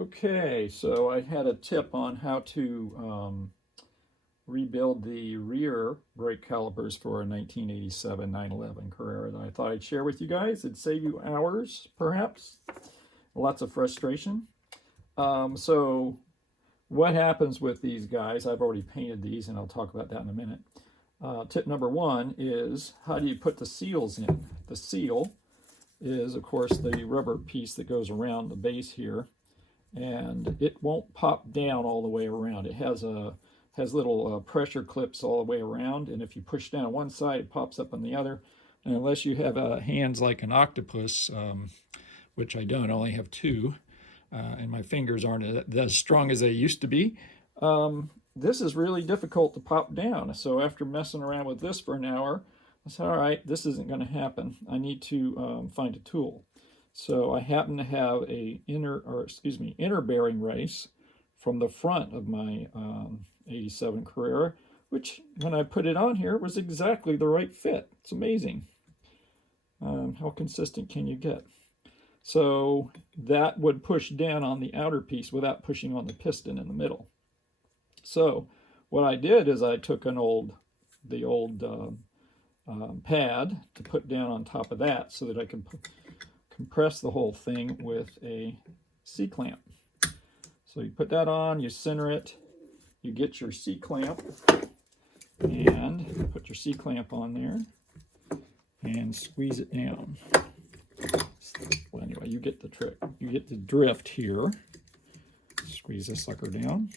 Okay, so I had a tip on how to rebuild the rear brake calipers for a 1987 911 Carrera that I thought I'd share with you guys. It'd save you hours, perhaps. Lots of frustration. So what happens with these guys, I've already painted these and I'll talk about that in a minute. Tip number one is, how do you put the seals in? The seal is, of course, the rubber piece that goes around the base here, and it won't pop down all the way around. It has little pressure clips all the way around, and if you push down on one side, it pops up on the other. And unless you have hands like an octopus, which I don't, I only have two, and my fingers aren't as strong as they used to be, this is really difficult to pop down. So after messing around with this for an hour, I said, all right, this isn't going to happen. I need to find a tool. So I happen to have a inner bearing race from the front of my 87 Carrera, which when I put it on here was exactly the right fit. It's amazing. How consistent can you get? So that would push down on the outer piece without pushing on the piston in the middle. So what I did is I took the old pad to put down on top of that so that I can compress the whole thing with a C-clamp. So you put that on, you center it, you get your C-clamp, and put your C-clamp on there and squeeze it down. Well, anyway, you get the trick. You get the drift here. Squeeze this sucker down,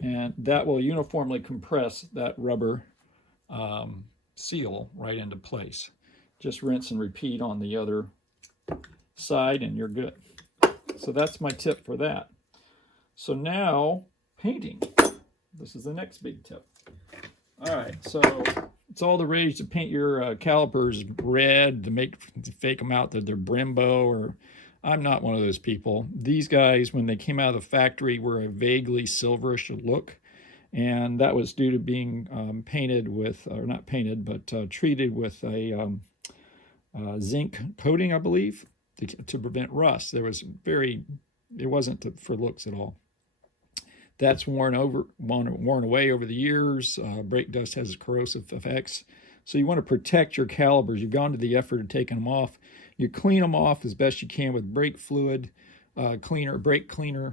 and that will uniformly compress that rubber seal right into place. Just rinse and repeat on the other side and you're good. So that's my tip for that. So now painting. This is the next big tip. All right, so it's all the rage to paint your calipers red to fake them out that they're Brembo, or I'm not one of those people. These guys, when they came out of the factory, were a vaguely silverish look, and that was due to being painted with, or not painted, but treated with a zinc coating, I believe, to prevent rust. It wasn't for looks at all. That's worn away over the years. Brake dust has corrosive effects. So you want to protect your calipers. You've gone to the effort of taking them off. You clean them off as best you can with brake fluid, brake cleaner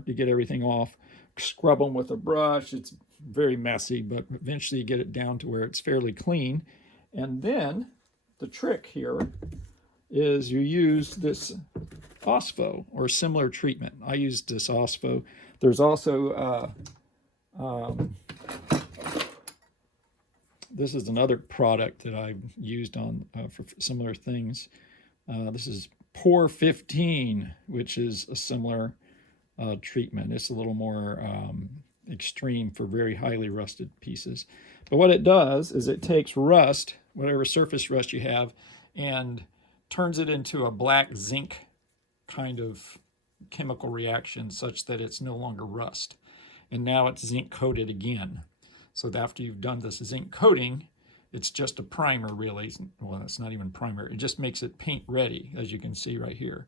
to get everything off. Scrub them with a brush. It's very messy, but eventually you get it down to where it's fairly clean. And then the trick here is you use this Phospho or similar treatment. I used this Phospho. There's also this is another product that I've used on for similar things. This is Por 15, which is a similar treatment. It's a little more extreme for very highly rusted pieces. But what it does is it takes rust, whatever surface rust you have, and turns it into a black zinc kind of chemical reaction such that it's no longer rust. And now it's zinc coated again. So after you've done this zinc coating, it's just a primer really. Well, it's not even primer. It just makes it paint ready, as you can see right here.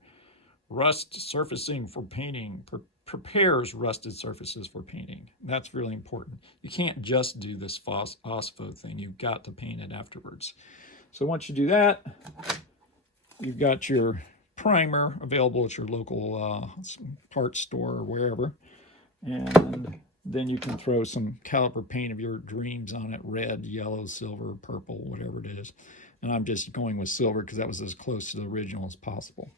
Rust surfacing for painting, prepares rusted surfaces for painting. That's really important. You can't just do this Phospho thing. You've got to paint it afterwards. So once you do that, you've got your primer available at your local parts store or wherever. And then you can throw some caliper paint of your dreams on it, red, yellow, silver, purple, whatever it is. And I'm just going with silver because that was as close to the original as possible.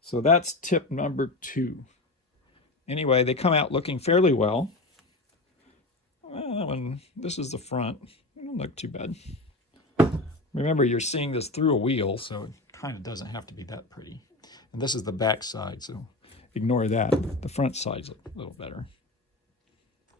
So that's tip number 2. Anyway, they come out looking fairly well. This is the front. It doesn't look too bad. Remember, you're seeing this through a wheel, so it kind of doesn't have to be that pretty. And this is the back side, so ignore that. The front side's a little better.